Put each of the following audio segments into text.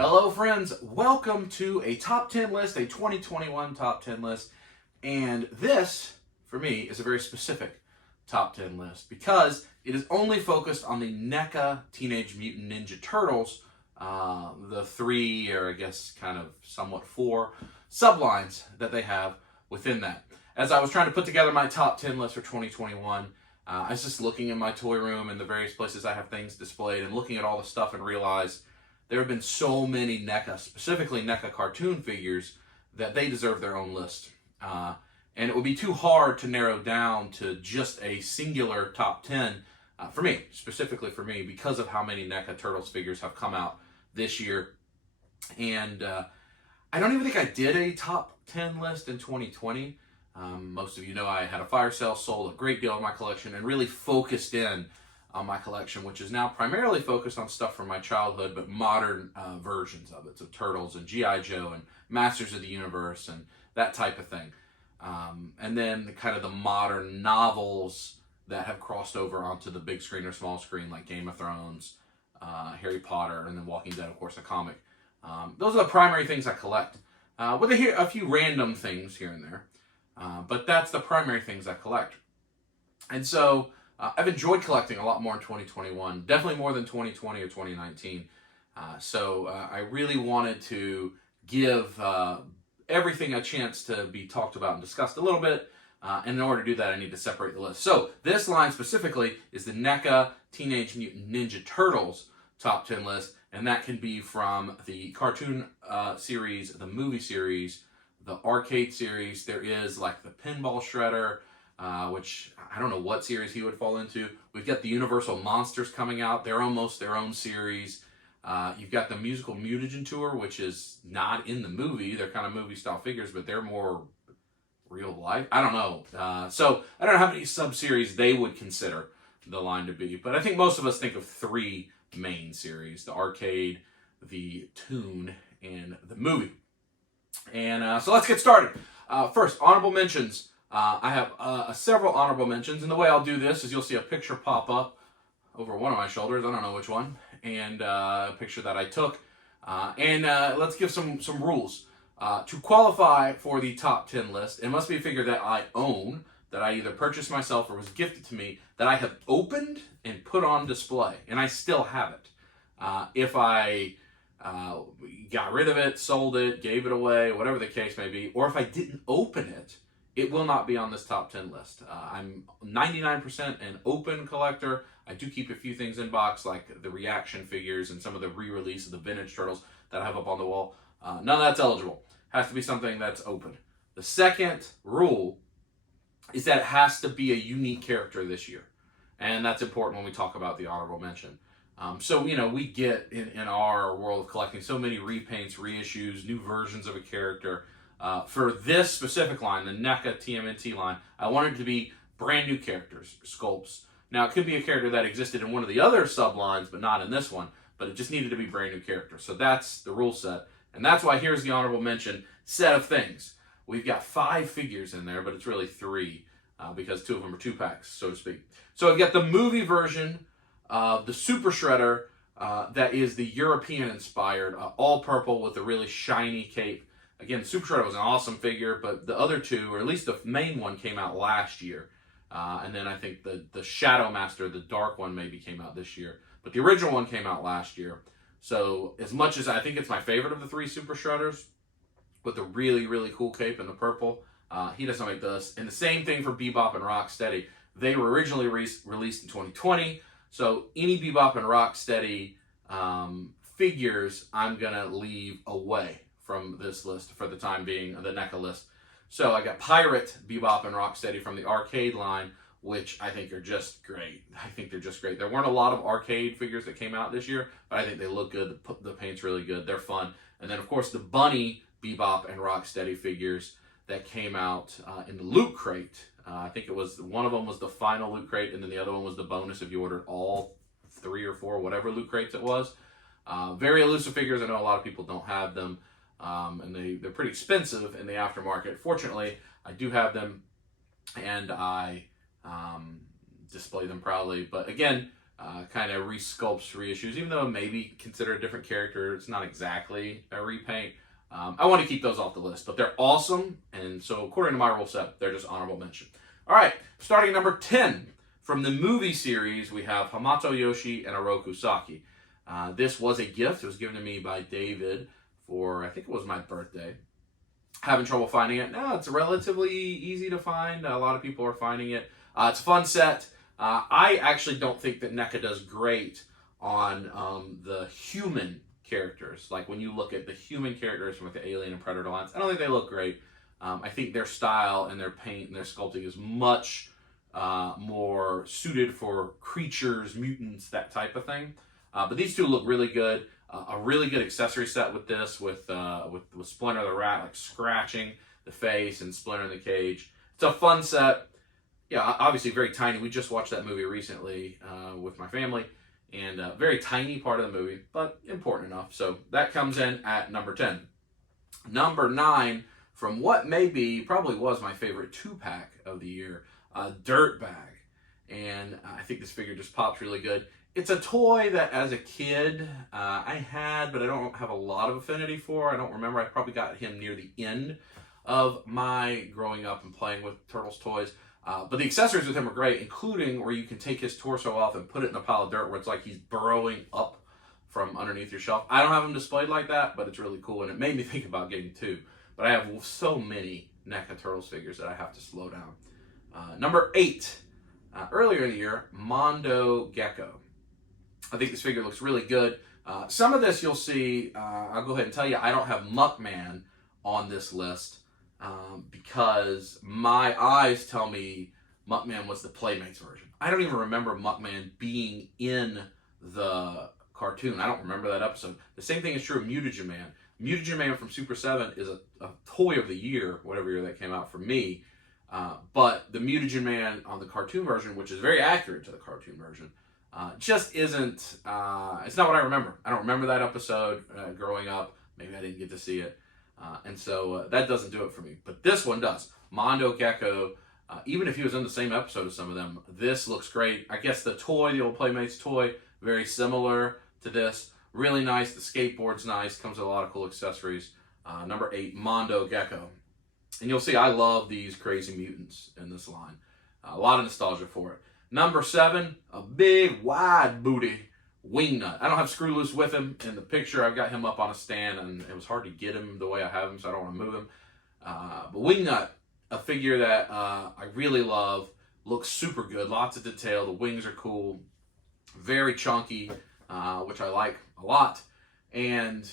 Hello friends, welcome to a top 10 list, a 2021 top 10 list. And this, for me, is a very specific top 10 list because it is only focused on the NECA Teenage Mutant Ninja Turtles, the three, or I guess kind of somewhat four, sublines that they have within that. As I was trying to put together my top 10 list for 2021, I was just looking in my toy room and the various places I have things displayed and looking at all the stuff and realized there have been so many NECA, specifically NECA cartoon figures, that they deserve their own list. And it would be too hard to narrow down to just a singular top 10 for me, specifically for me, because of how many NECA Turtles figures have come out this year. And I don't even think I did a top 10 list in 2020. Most of you know I had a fire sale, sold a great deal of my collection, and really focused in on my collection, which is now primarily focused on stuff from my childhood, but modern versions of it. So Turtles and G.I. Joe and Masters of the Universe and that type of thing. And then kind of the modern novels that have crossed over onto the big screen or small screen, like Game of Thrones, Harry Potter, and then Walking Dead, of course, a comic. Those are the primary things I collect, with a few random things here and there. But that's the primary things I collect. And so I've enjoyed collecting a lot more in 2021, definitely more than 2020 or 2019. So I really wanted to give everything a chance to be talked about and discussed a little bit. And in order to do that, I need to separate the list. So this line specifically is the NECA Teenage Mutant Ninja Turtles top 10 list. And that can be from the cartoon series, the movie series, the arcade series. There is like the Pinball Shredder, which I don't know what series he would fall into. We've got the Universal Monsters coming out. They're almost their own series. You've got the Musical Mutagen Tour, which is not in the movie. They're kind of movie-style figures, but they're more real life. I don't know. So I don't know how many sub-series they would consider the line to be. But I think most of us think of three main series: the arcade, the toon, and the movie. And so let's get started. First, honorable mentions. I have several honorable mentions, and the way I'll do this is you'll see a picture pop up over one of my shoulders, I don't know which one, and a picture that I took. And let's give some rules. To qualify for the top 10 list, it must be a figure that I own, that I either purchased myself or was gifted to me, that I have opened and put on display, and I still have it. If I got rid of it, sold it, gave it away, whatever the case may be, or if I didn't open it, it will not be on this top 10 list. I'm 99% an open collector. I do keep a few things in box, like the reaction figures and some of the re-release of the vintage Turtles that I have up on the wall. None of that's eligible. Has to be something that's open. The second rule is that it has to be a unique character this year. And that's important when we talk about the honorable mention. So, we get in our world of collecting so many repaints, reissues, new versions of a character. For this specific line, the NECA TMNT line, I wanted it to be brand new characters, sculpts. Now, it could be a character that existed in one of the other sublines, but not in this one. But it just needed to be brand new characters. So that's the rule set. And that's why here's the honorable mention set of things. We've got 5 figures in there, but it's really 3 because 2 of them are 2-packs, so to speak. So we've got the movie version of the Super Shredder that is the European-inspired, all purple with a really shiny cape. Again, Super Shredder was an awesome figure, but the other 2, or at least the main one, came out last year. And then I think the Shadow Master, the dark one, maybe came out this year. But the original one came out last year. So as much as I think it's my favorite of the 3 Super Shredders, with the really, really cool cape and the purple, he doesn't make this. And the same thing for Bebop and Rocksteady. They were originally released in 2020. So any Bebop and Rocksteady figures, I'm going to leave away from this list for the time being, the NECA list. So I got Pirate, Bebop, and Rocksteady from the arcade line, which I think are just great. I think they're just great. There weren't a lot of arcade figures that came out this year, but I think they look good. The paint's really good. They're fun. And then, of course, the Bunny, Bebop, and Rocksteady figures that came out in the Loot Crate. I think it was, one of them was the final Loot Crate, and then the other one was the bonus if you ordered all 3 or 4, whatever Loot Crates it was. Very elusive figures. I know a lot of people don't have them. And they're pretty expensive in the aftermarket. Fortunately, I do have them, and I display them proudly. But again, kind of resculpts reissues, even though maybe consider a different character. It's not exactly a repaint. I want to keep those off the list, but they're awesome, and so according to my rule set, they're just honorable mention. All right, starting at number 10, from the movie series, we have Hamato Yoshi and Oroku Saki. This was a gift. It was given to me by David for, I think it was my birthday. Having trouble finding it? No, it's relatively easy to find. A lot of people are finding it. It's a fun set. I actually don't think that NECA does great on the human characters. Like when you look at the human characters from like the Alien and Predator lines, I don't think they look great. I think their style and their paint and their sculpting is much more suited for creatures, mutants, that type of thing. But these two look really good. A really good accessory set with this, with Splinter the Rat, like scratching the face and Splinter in the cage. It's a fun set. Yeah, obviously very tiny. We just watched that movie recently with my family, and a very tiny part of the movie, but important enough. So that comes in at number 10. Number 9, from what probably was my favorite 2-pack of the year, Dirtbag. And I think this figure just pops really good. It's a toy that as a kid I had, but I don't have a lot of affinity for. I don't remember. I probably got him near the end of my growing up and playing with Turtles toys. But the accessories with him are great, including where you can take his torso off and put it in a pile of dirt where it's like he's burrowing up from underneath your shelf. I don't have them displayed like that, but it's really cool, and it made me think about getting 2. But I have so many NECA Turtles figures that I have to slow down. Number 8, earlier in the year, Mondo Gecko. I think this figure looks really good. Some of this you'll see, I'll go ahead and tell you, I don't have Muckman on this list because my eyes tell me Muckman was the Playmates version. I don't even remember Muckman being in the cartoon. I don't remember that episode. The same thing is true of Mutagen Man. Mutagen Man from Super 7 is a toy of the year, whatever year that came out for me. But the Mutagen Man on the cartoon version, which is very accurate to the cartoon version, just isn't, it's not what I remember. I don't remember that episode growing up. Maybe I didn't get to see it. And so that doesn't do it for me. But this one does. Mondo Gecko, even if he was in the same episode as some of them, this looks great. I guess the toy, the old Playmates toy, very similar to this. Really nice. The skateboard's nice. Comes with a lot of cool accessories. Number 8, Mondo Gecko. And you'll see I love these crazy mutants in this line. A lot of nostalgia for it. Number 7, a big, wide booty Wingnut. I don't have Screw Loose with him. In the picture, I've got him up on a stand, and it was hard to get him the way I have him, so I don't want to move him. But Wingnut, a figure that I really love, looks super good. Lots of detail. The wings are cool. Very chunky, which I like a lot. And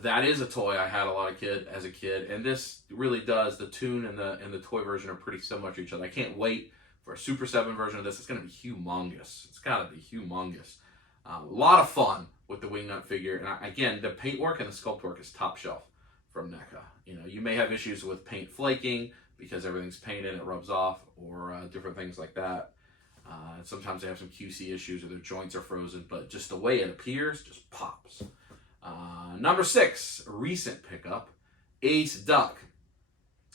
that is a toy I had a lot as a kid, and this really does. The toon and the toy version are pretty similar to each other. I can't wait for a Super 7 version of this. It's going to be humongous. It's got to be humongous. A lot of fun with the Wingnut figure, and again, the paint work and the sculpt work is top shelf from NECA. You know, you may have issues with paint flaking because everything's painted and it rubs off, or different things like that. Sometimes they have some QC issues or their joints are frozen, but just the way it appears just pops. Number 6, recent pickup, Ace Duck.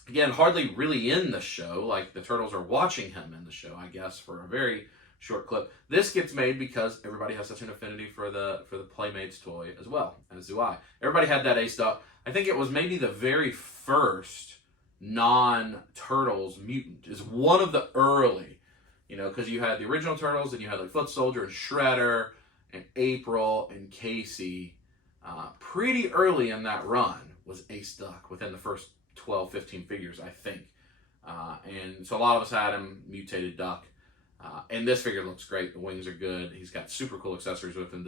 Again, hardly really in the show, like the Turtles are watching him in the show, I guess, for a very short clip. This gets made because everybody has such an affinity for the Playmates toy as well, as do I. Everybody had that Ace Duck. I think it was maybe the very first non-Turtles mutant. Is one of the early, you know, because you had the original Turtles, and you had like Foot Soldier and Shredder and April and Casey. Pretty early in that run was Ace Duck, within the first 12, 15 figures, I think. And so a lot of us had him, mutated Duck. And this figure looks great. The wings are good. He's got super cool accessories with him.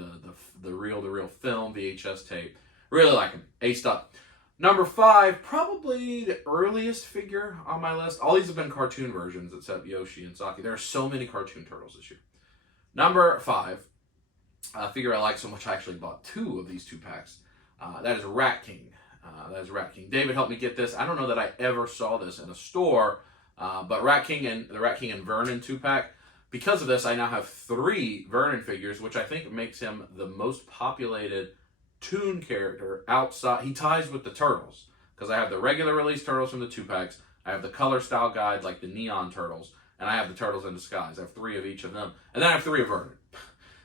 The reel-to-reel film, VHS tape. Really like him. Ace Duck. Number 5, probably the earliest figure on my list. All these have been cartoon versions except Yoshi and Saki. There are so many cartoon Turtles this year. Number 5, a figure I like so much I actually bought 2 of these 2-packs. That is Rat King. David helped me get this. I don't know that I ever saw this in a store, but the Rat King and Vernon 2-pack. Because of this, I now have 3 Vernon figures, which I think makes him the most populated toon character outside. He ties with the Turtles, because I have the regular release Turtles from the 2-packs. I have the color style guide, like the Neon Turtles, and I have the Turtles in Disguise. I have 3 of each of them, and then I have 3 of Vernon.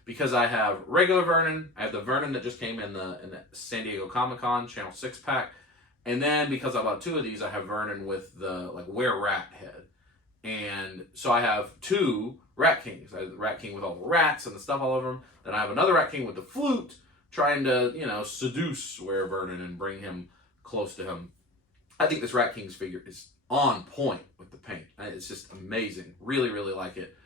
because I have regular Vernon, I have the Vernon that just came in the San Diego Comic-Con Channel 6-pack, and then because I bought 2 of these, I have Vernon with the like Were Rat head. And so I have 2 Rat Kings. I have the Rat King with all the rats and the stuff all over him. Then I have another Rat King with the flute, trying to, you know, seduce Were Vernon and bring him close to him. I think this Rat King's figure is on point with the paint. It's just amazing. Really, really like it.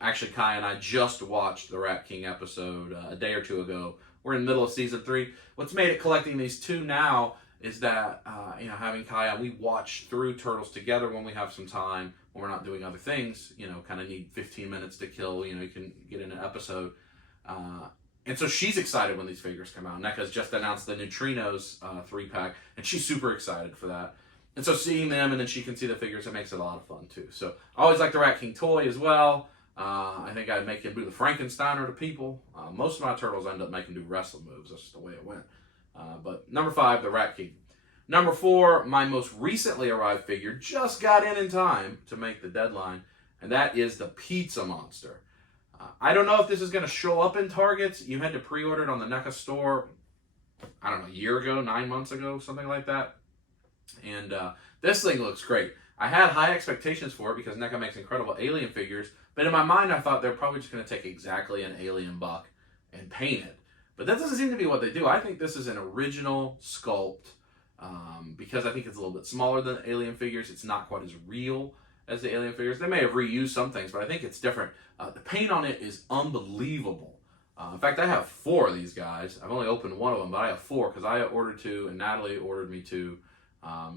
Actually, Kai and I just watched the Rat King episode a day or 2 ago. We're in the middle of season 3. What's made it collecting these 2 now is that, you know, having Kai on, we watch through Turtles together when we have some time, when we're not doing other things, you know, kind of need 15 minutes to kill, you know, you can get in an episode. And so she's excited when these figures come out. NECA's just announced the Neutrinos 3-pack, and she's super excited for that. And so seeing them, and then she can see the figures, it makes it a lot of fun too. So I always like the Rat King toy as well. I think I'd make him do the Frankensteiner to people. Most of my Turtles I end up making do wrestling moves. That's just the way it went. But number 5, the Rat King. Number 4, my most recently arrived figure, just got in time to make the deadline, and that is the Pizza Monster. I don't know if this is going to show up in Targets. You had to pre-order it on the NECA store, I don't know, a year ago, 9 months ago, something like that. And this thing looks great. I had high expectations for it because NECA makes incredible alien figures, but in my mind I thought they're probably just going to take exactly an alien buck and paint it. But that doesn't seem to be what they do. I think this is an original sculpt because I think it's a little bit smaller than the alien figures. It's not quite as real as the alien figures. They may have reused some things, but I think it's different. The paint on it is unbelievable. In fact, I have 4 of these guys. I've only opened 1 of them, but I have 4 because I ordered 2 and Natalie ordered me 2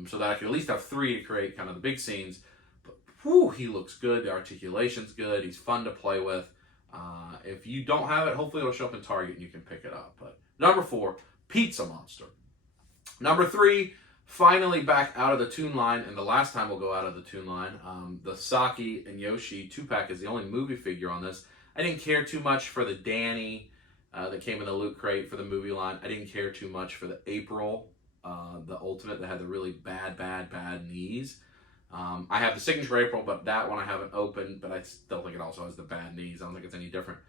so that I could at least have 3 to create kind of the big scenes. But whew, he looks good. The articulation's good. He's fun to play with. If you don't have it, hopefully it'll show up in Target and you can pick it up. But number 4, Pizza Monster. Number 3, finally back out of the Toon line, and the last time we'll go out of the Toon line. The Saki and Yoshi 2-pack is the only movie figure on this. I didn't care too much for the Danny that came in the loot crate for the movie line. I didn't care too much for the April, the Ultimate that had the really bad knees. I have the Signature April, but that one I haven't opened, but I still think it also has the bad knees. I don't think it's any different.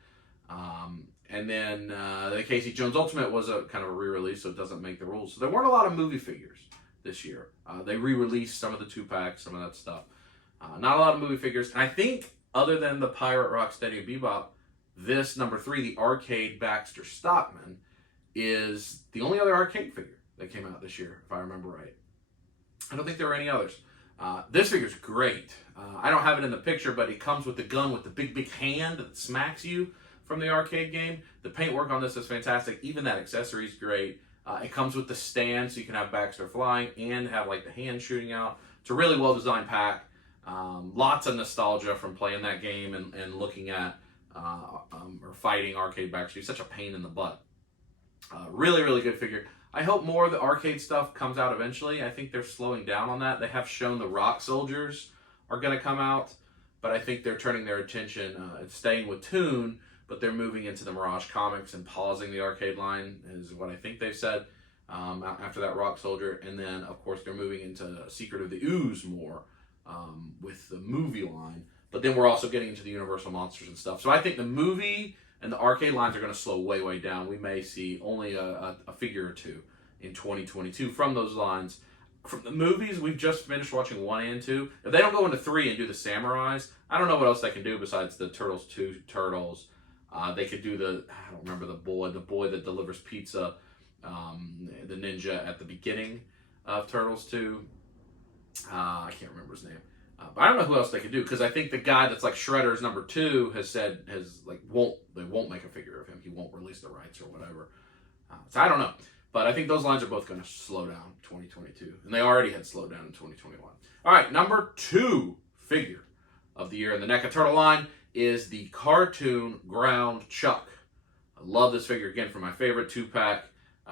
And then the Casey Jones Ultimate was a kind of a re-release, so it doesn't make the rules. So there weren't a lot of movie figures this year. They re-released some of the 2-packs, some of that stuff. Not a lot of movie figures. And I think other than the Pirate Rocksteady and Bebop, this number 3, the Arcade Baxter Stockman, is the only other arcade figure that came out this year, if I remember right. I don't think there were any others. This figure's great. I don't have it in the picture, but it comes with the gun with the big hand that smacks you from the arcade game. The paintwork on this is fantastic. Even that accessory is great. It comes with the stand so you can have Baxter flying and have like the hand shooting out. It's a really well designed pack. Lots of nostalgia from playing that game and looking at or fighting arcade Baxter. He's such a pain in the butt. Really, really good figure. I hope more of the arcade stuff comes out eventually. I think they're slowing down on that. They have shown the Rock Soldiers are going to come out, but I think they're turning their attention, it's staying with Toon, but they're moving into the Mirage Comics and pausing the arcade line is what I think they've said after that Rock Soldier. And then, of course, they're moving into Secret of the Ooze more with the movie line. But then we're also getting into the Universal Monsters and stuff. So I think the movie and the arcade lines are going to slow way down. We may see only a figure or 2 in 2022 from those lines. From the movies, we've just finished watching 1 and 2. If they don't go into 3 and do the Samurais, I don't know what else they can do besides the Turtles 2 Turtles. They could do I don't remember the boy that delivers pizza, the ninja at the beginning of Turtles 2. I can't remember his name. But I don't know who else they could do, because I think the guy that's like Shredder's number 2 they won't make a figure of him. He won't release the rights or whatever. So I don't know. But I think those lines are both going to slow down in 2022. And they already had slowed down in 2021. All right, number 2 figure of the year in the NECA Turtle line is the Cartoon Ground Chuck. I love this figure, again, from my favorite 2-pack,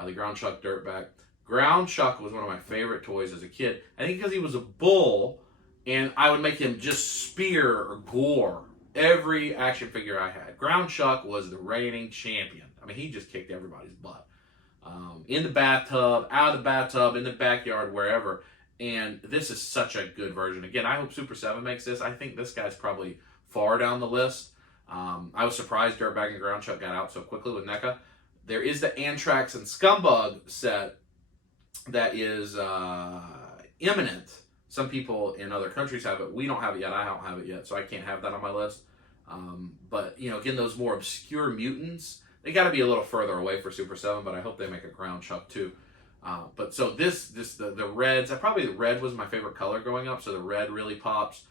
the Ground Chuck Dirtbag. Ground Chuck was one of my favorite toys as a kid. I think because he was a bull, and I would make him just spear or gore every action figure I had. Ground Chuck was the reigning champion. I mean, he just kicked everybody's butt. In the bathtub, out of the bathtub, in the backyard, wherever. And this is such a good version. Again, I hope Super 7 makes this. I think this guy's probably far down the list. I was surprised Dirtbag and Ground Chuck got out so quickly with NECA. There is the Anthrax and Scumbug set that is imminent. Some people in other countries have it. We don't have it yet. I don't have it yet, so I can't have that on my list. But, you know, again, those more obscure mutants, they got to be a little further away for Super 7, but I hope they make a Ground Chuck too. But so the reds, probably the red was my favorite color growing up, so the red really pops.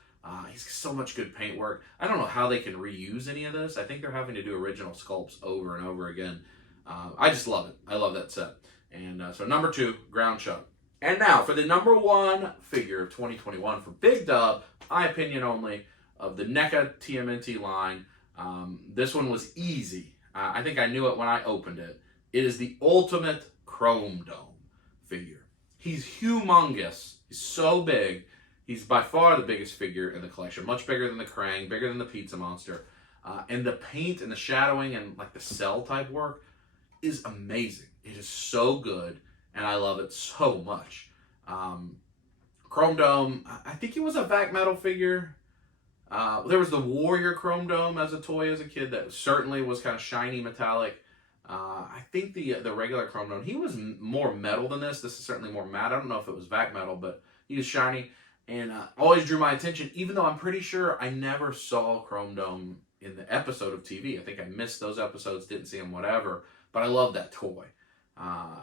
He's got so much good paint work. I don't know how they can reuse any of this. I think they're having to do original sculpts over and over again. I just love it. I love that set. And so number 2, Ground Chuck. And now for the number 1 figure of 2021 for Big Dub, my opinion only, of the NECA TMNT line. This one was easy. I think I knew it when I opened it. It is the ultimate Chrome Dome figure. He's humongous. He's so big. He's by far the biggest figure in the collection. Much bigger than the Krang, bigger than the Pizza Monster. And the paint and the shadowing and like the cell type work is amazing. It is so good, and I love it so much. Chrome Dome, I think it was a Vac Metal figure. There was the Warrior Chrome Dome as a toy as a kid that certainly was kind of shiny metallic. I think the regular Chrome Dome, he was more metal than this. This is certainly more matte. I don't know if it was Vac Metal, but he was shiny and always drew my attention, even though I'm pretty sure I never saw Chrome Dome in the episode of TV. I think I missed those episodes, didn't see him, whatever. But I love that toy.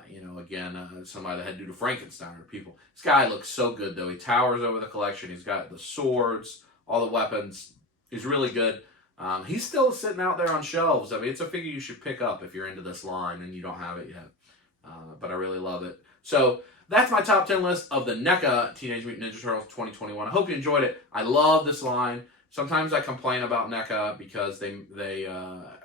You know, again, somebody that had to do to Frankenstein or people. This guy looks so good, though. He towers over the collection. He's got the swords, all the weapons. He's really good. He's still sitting out there on shelves. I mean, it's a figure you should pick up if you're into this line and you don't have it yet. But I really love it. So that's my top 10 list of the NECA Teenage Mutant Ninja Turtles 2021. I hope you enjoyed it. I love this line. Sometimes I complain about NECA because they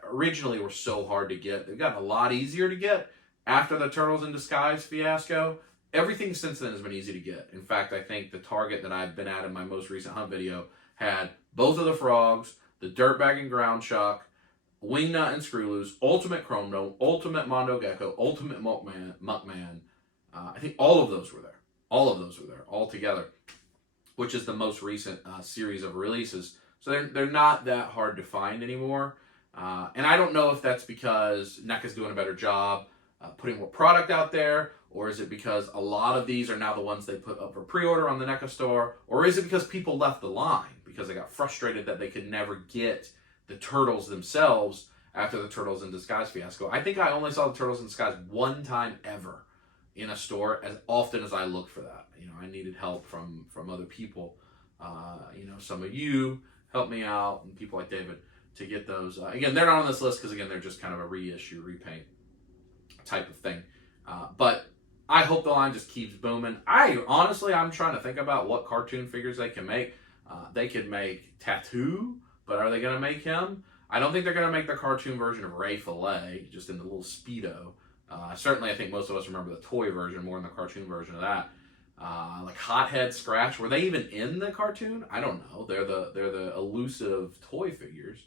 originally were so hard to get. They've gotten a lot easier to get after the Turtles in Disguise fiasco. Everything since then has been easy to get. In fact, I think the Target that I've been at in my most recent hunt video had both of the Frogs, the Dirtbag and Ground Chuck, Wingnut and Screw Loose, Ultimate Chrome Dome, Ultimate Mondo Gecko, Ultimate Muckman. I think all of those were there. All of those were there, all together, which is the most recent series of releases. So they're not that hard to find anymore. And I don't know if that's because NECA's doing a better job putting more product out there, or is it because a lot of these are now the ones they put up for pre-order on the NECA store, or is it because people left the line because they got frustrated that they could never get the Turtles themselves after the Turtles in Disguise fiasco. I think I only saw the Turtles in Disguise one time ever in a store, as often as I looked for that. You know, I needed help from other people. You know, some of you helped me out, and people like David, to get those. Again, they're not on this list because, again, they're just kind of a reissue, repaint type of thing. But I hope the line just keeps booming. Honestly, I'm trying to think about what cartoon figures they can make. They could make Tattoo, but are they going to make him? I don't think they're going to make the cartoon version of Ray Fillet, just in the little Speedo. Certainly, I think most of us remember the toy version more than the cartoon version of that. Like Hothead, Scratch, were they even in the cartoon? I don't know. They're the elusive toy figures.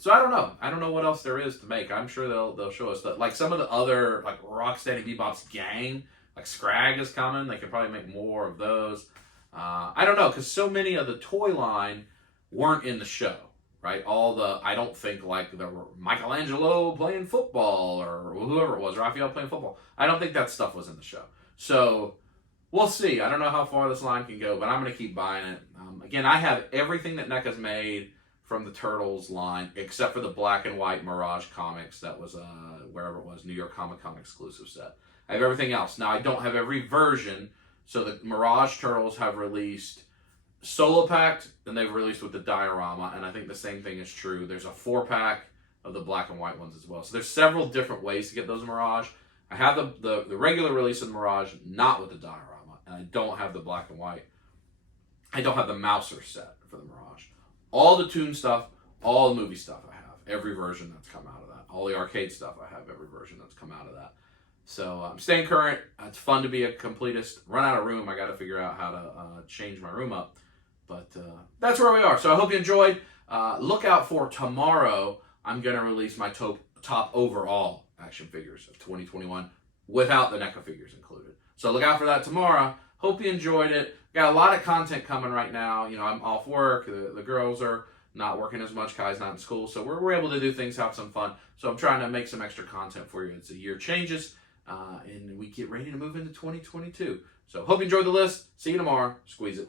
So I don't know. I don't know what else there is to make. I'm sure they'll show us that. Like some of the other, like Rocksteady Bebop's gang, like Scrag is coming. They could probably make more of those. I don't know, because so many of the toy line weren't in the show, right? I don't think like there were Michelangelo playing football or whoever it was, Raphael playing football. I don't think that stuff was in the show. So we'll see. I don't know how far this line can go, but I'm going to keep buying it. Again, I have everything that NECA's made from the Turtles line, except for the black and white Mirage Comics that was, wherever it was, New York Comic Con exclusive set. I have everything else. Now, I don't have every version, so the Mirage Turtles have released solo packed, and they've released with the diorama, and I think the same thing is true. There's a 4-pack of the black and white ones as well. So there's several different ways to get those Mirage. I have the regular release of the Mirage, not with the diorama, and I don't have the black and white. I don't have the Mouser set for the Mirage. All the Toon stuff, all the movie stuff I have. Every version that's come out of that. All the arcade stuff I have, every version that's come out of that. So I'm staying current. It's fun to be a completist. Run out of room. I got to figure out how to change my room up. But that's where we are. So I hope you enjoyed. Look out for tomorrow. I'm going to release my top overall action figures of 2021 without the NECA figures included. So look out for that tomorrow. Hope you enjoyed it. Got a lot of content coming right now. You know, I'm off work. The girls are not working as much. Kai's not in school, so we're able to do things, have some fun. So I'm trying to make some extra content for you as the year changes, and we get ready to move into 2022. So hope you enjoyed the list. See you tomorrow. Squeeze it.